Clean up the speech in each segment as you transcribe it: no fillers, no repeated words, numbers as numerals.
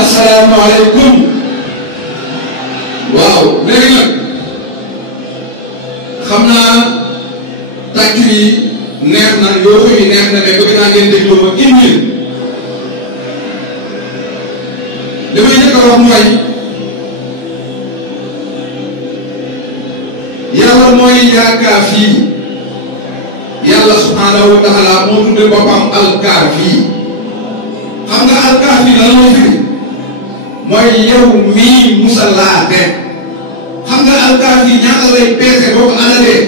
asalaamaaleykum. waaw léegi nag xam naa tàcc yi neex na yoo yi neex na mais bëgg naa ngeen déglu ma une minute. li may njëkk a wax mooy yàlla mooy yaakaar fii yàlla subhaanahu wa taala moo tudde boppam alkaar fii. xam nga alkaar fii lan lay firi mooy yow mii musa laate. xam nga alkaar fii ñaata lay peese boo ko analee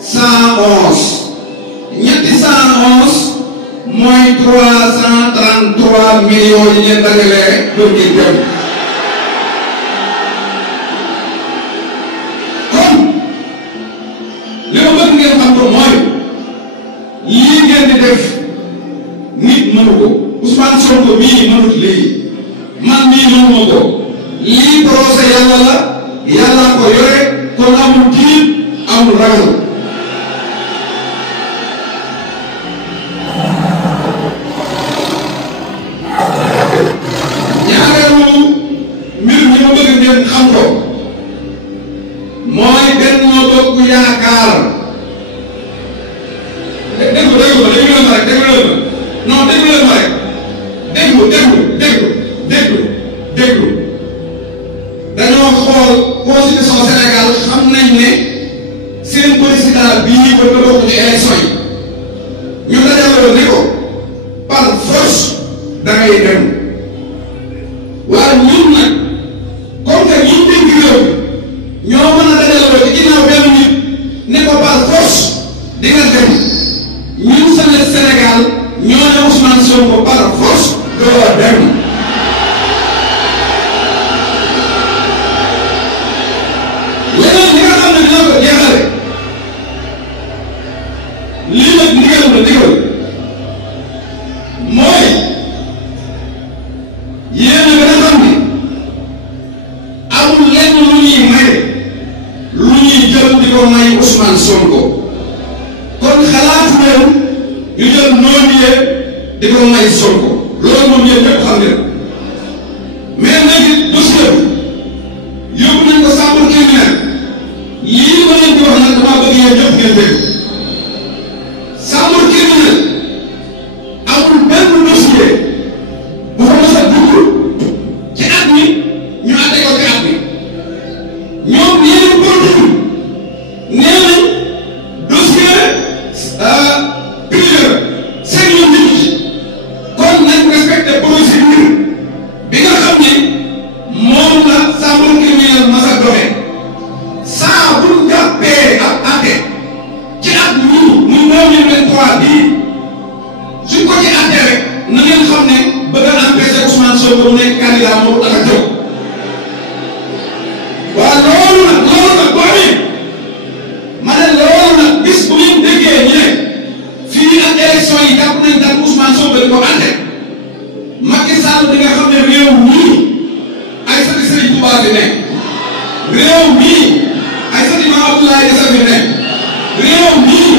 111 ñetti 111 mooy 333 millions yi ngeen dajalee pour ngeen dem. kon li ma bëgg ngeen xam ko mooy lii ngeen di def nit mënu ko. Ousmane Sonko mii mënut lii man mii mënuma ko. lii procès yàlla la yàlla ko yore kon amul tiit amul ragal. ñaareelu mbir mi ma bëgg ngeen xam ko mooy Benno Bokk Yaakaar. déglu ma rek déglu ma rek déglu dañoo xool constitution Sénégal xam nañ ne seen président bii ba nga bokk ci élection yi ñu dajaloo ne ko par force da ngay dem. waaye ñun nag comme que ñun dégg réew ñoo mën a dajaloo ci ginnaaw benn nit ne ko par force di nga dem ñun Sénégal ñoo ne Ousmane Sonko par force doo dem. leneen li nga xam ne dina ko jeexale lii nag ndigal mooy yéen a gën a xam ni amul lenn lu ñuy maye lu ñuy jël di ko may Ousmane Sonko kon xalaatu leen ñu jël noonu di ko may Sonko loolu moom yéen ñëpp xam ngeen mais nag dossier bi yóbbu nañ ko chambre criminelle lii ma leen di wax nag damaa bëgg yéen ñëpp ngeen dégg chambre criminelle amul benn dossier bu fa mos a dugg ci at mi ñu àtte ko ci at mi ñoom yéen a produit nee nañ dossier plusieurs seen yoon nit kon nañ respecté procédure bi nga xam ne moom la chambre criminelle mas a doxe saa bu jàppee ab àtte ci at mii muy 2023 bii suñ ko ci àtte rek na ngeen xam ne bëgg a empêcher Ousmane Sonko mu nekk candidat moo tax a jóg. waaw loolu nag boo amee ma ne loolu nag bis bu ngeen déggee ñu ne fii ak élection yi jàpp nañ daal Ousmane Sonko di ko àtte Macky Sall di nga xam ne réew mii ay sëti Serigne Touba bi nekk réew mii ay sëti Maam Abdoulaye Niass bi nekk réew mii